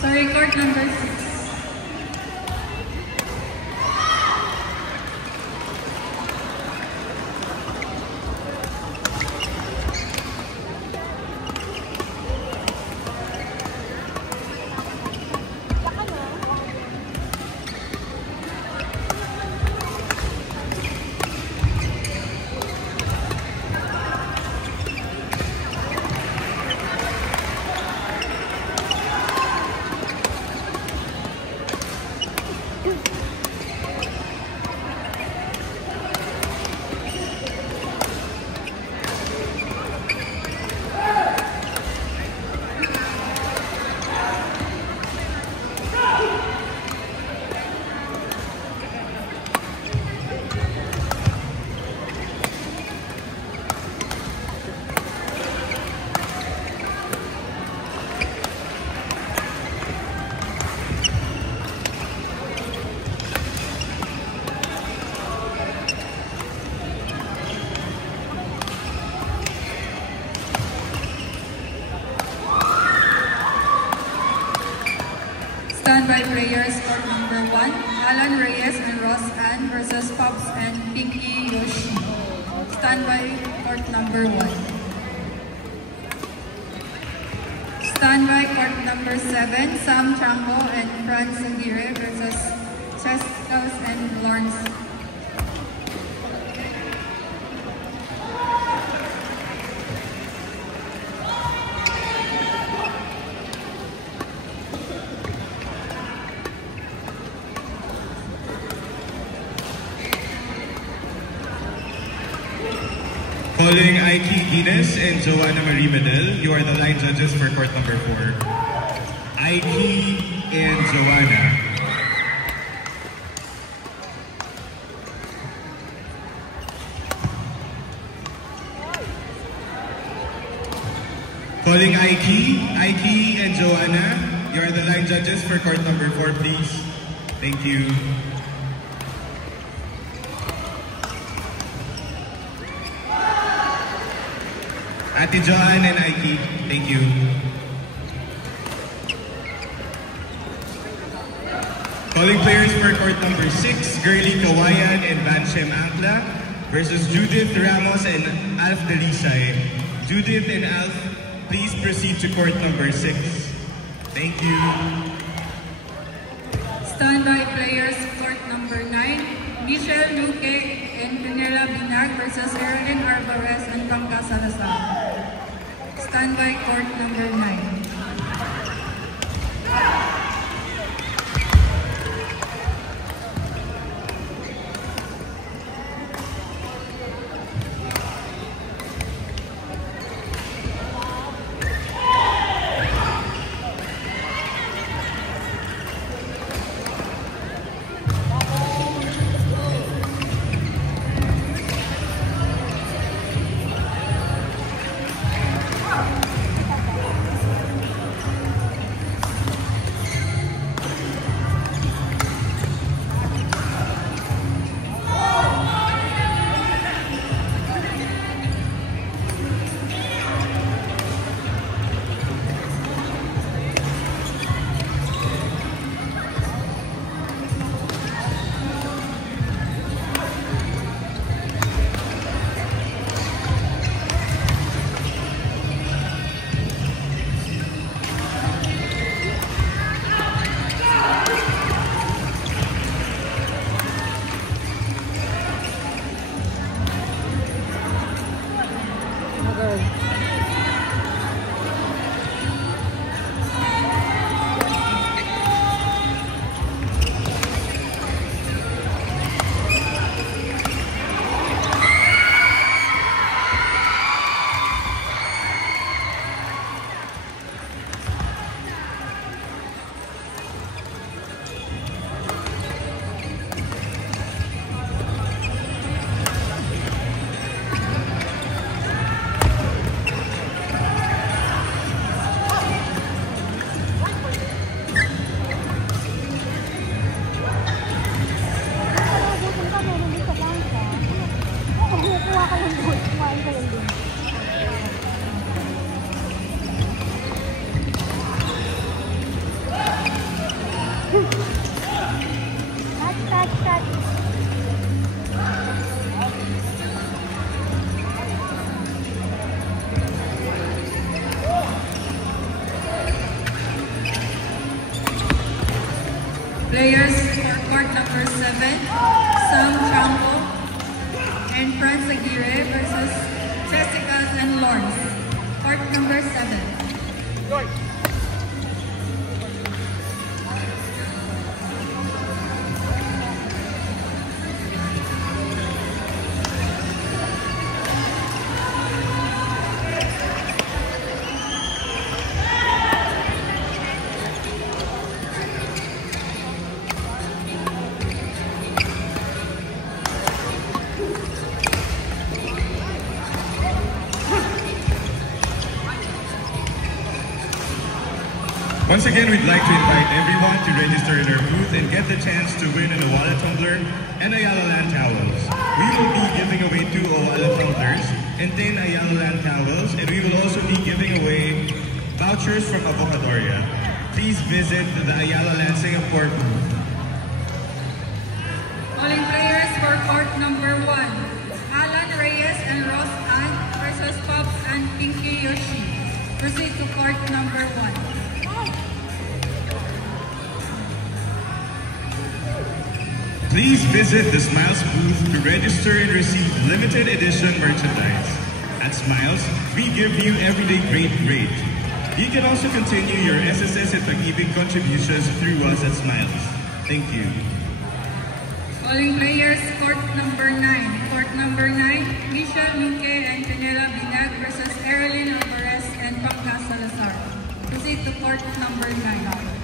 Sorry, court number 6. Standby players, court number 1, Alan Reyes and Ross Ann versus Pops and Pinky Yoshi. Standby court number 1. Standby court number 7, Sam Chango and Franz Aguirre versus Chescals and Lawrence. Calling Aiki Guinness and Joanna Marie Medel, you are the line judges for court number 4. Aiki and Joanna. Calling Aiki and Joanna, you are the line judges for court number 4, please. Thank you. Ate Joanne and Aiki, thank you. Calling players for court number 6, Girly Kawayan and Banshem Ankla versus Judith Ramos and Alf Delisay. Judith and Alf, please proceed to court number 6. Thank you. Standby players, court number 9, Michelle Luque and Pinela Binag versus Erilyn Alvarez and Kangka Salazar. Standby court number 9. Players for court number 7, Sam Chanco and Franz Aguirre versus Jessica and Lawrence. Court number 7. Once again, we'd like to invite everyone to register in our booth and get the chance to win an Owala tumbler and Ayala Land towels. We will be giving away 2 Owala tumblers and 10 Ayala Land towels, and we will also be giving away vouchers from Avocadoria. Please visit the Ayala Land Singapore booth. Calling players for court number 1, Alan Reyes and Ross Ann versus Pops and Pinky Yoshi. Proceed to court number 1. Please visit the Smiles booth to register and receive limited edition merchandise. At Smiles, we give you everyday great rate. You can also continue your SSS and Pag-ibig contributions through us at Smiles. Thank you. Calling players, court number 9. Court number 9, Michelle Luque and Penela Binag versus Erilyn Alvarez and Pangka Salazar. Proceed to court number 9.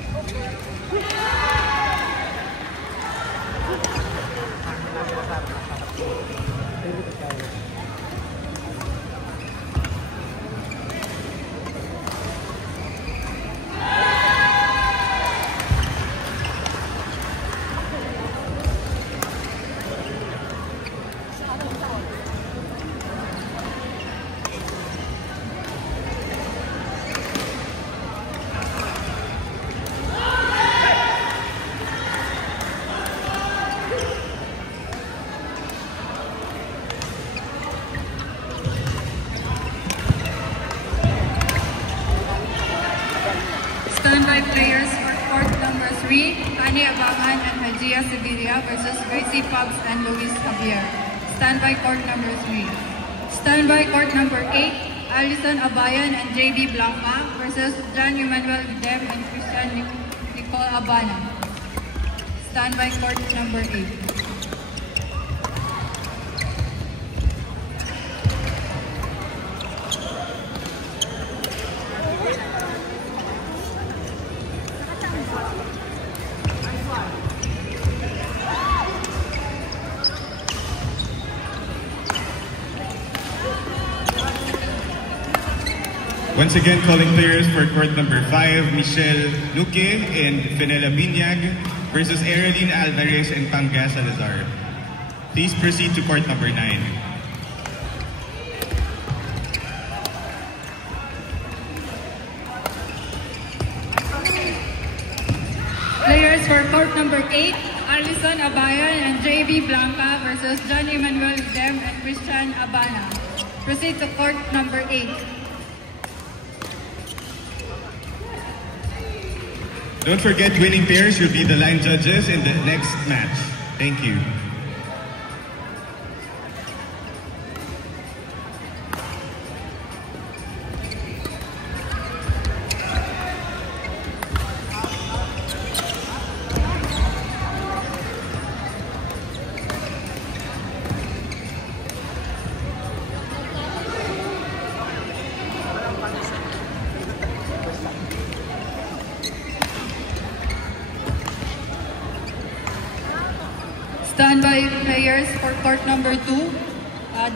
Standby players for court number 3, Hani Abangan and Hajia Sevilla versus Gracie Pubs and Luis Javier. Standby court number 3. Standby court number 8, Alison Abayan and JB Blanca versus John Emmanuel Dem and Christian Nicole Abana. Standby court number 8. Once again, calling players for court number 5, Michelle Luque and Penela Binag versus Erilyn Alvarez and Pangka Salazar. Please proceed to court number 9. Players for court number 8, Alison Abayan and JB Blanca versus John Emmanuel Dem and Christian Abana. Proceed to court number 8. Don't forget, winning pairs will be the line judges in the next match. Thank you. Standby players for court number 2,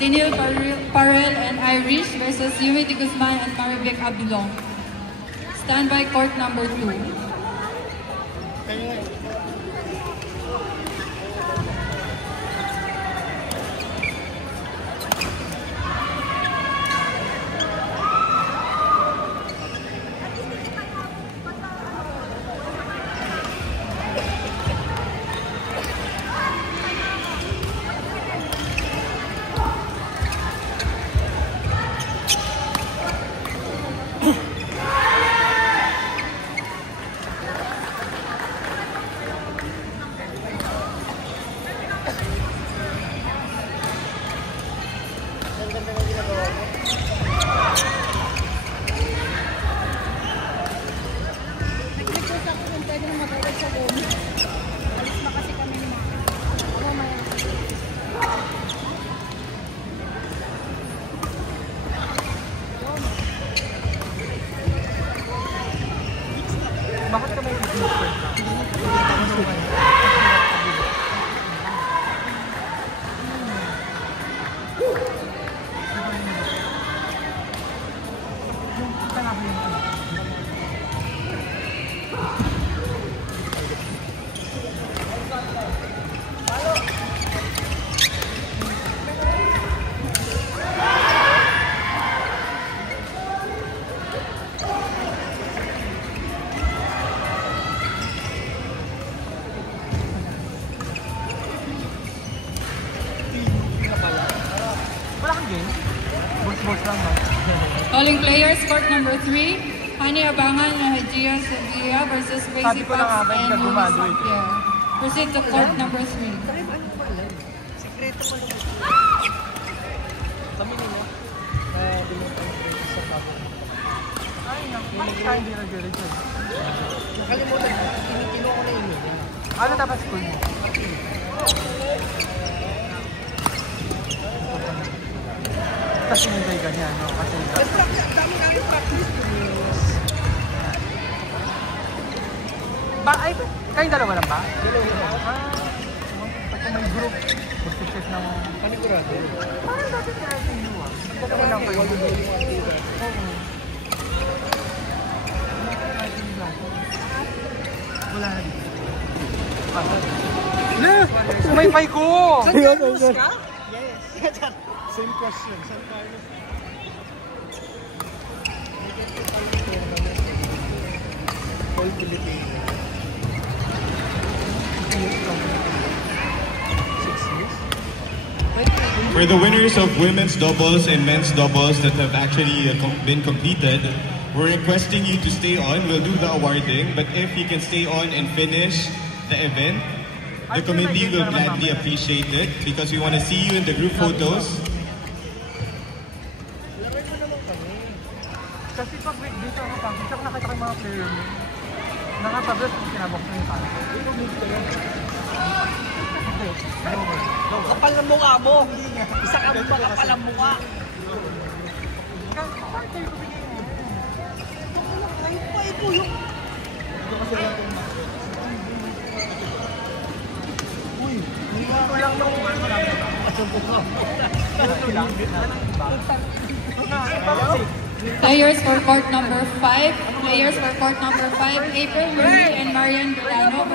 Daniel Parel and Irish versus Yumi De Guzman and Maribek Abilong. Standby court number 2. Calling players, court number 3. Hani Abangan and Hajia Sevilla versus Crazy Fox and Luis Sampierre. Proceed to court number 3. Sekreto mo naman. Kami nila. Sa babo. Ay, naku. Hindi nag-ready. Nakalimutan ko. Tinitino ko na yun. Ano dapat school mo? Kasi hindi ganyan, no? Kasi ang dami namin practice. Ba, ay, kayong dalawa lang ba? Dalawa. Pagka may group, mag-check ng panigurado. Parang dati kaya sa inyo, ah. Dalawa lang kayo. Wala na dito. Sumaypay ko! San Carlos ka? Yes. Same question. San Carlos. All Filipino. 6 years? For the winners of women's doubles and men's doubles that have actually been completed, we're requesting you to stay on. We'll do the awarding, but if you can stay on and finish the event, the committee will gladly appreciate it because we want to see you in the group photos. Kasi pag dito ako pang, siya ko nakita ko yung mga player mo. Nakatablas kung kinabok na yung kaya. Ito move ko yun. Kapal ng mukha mo! Isa ka mo pa kapal ang mukha! Ito yung... Uy! Ito lang yung... Asumpok mo. Ito lang. Players for court number 5. Players for court number 5. April Marie and Marian Delano.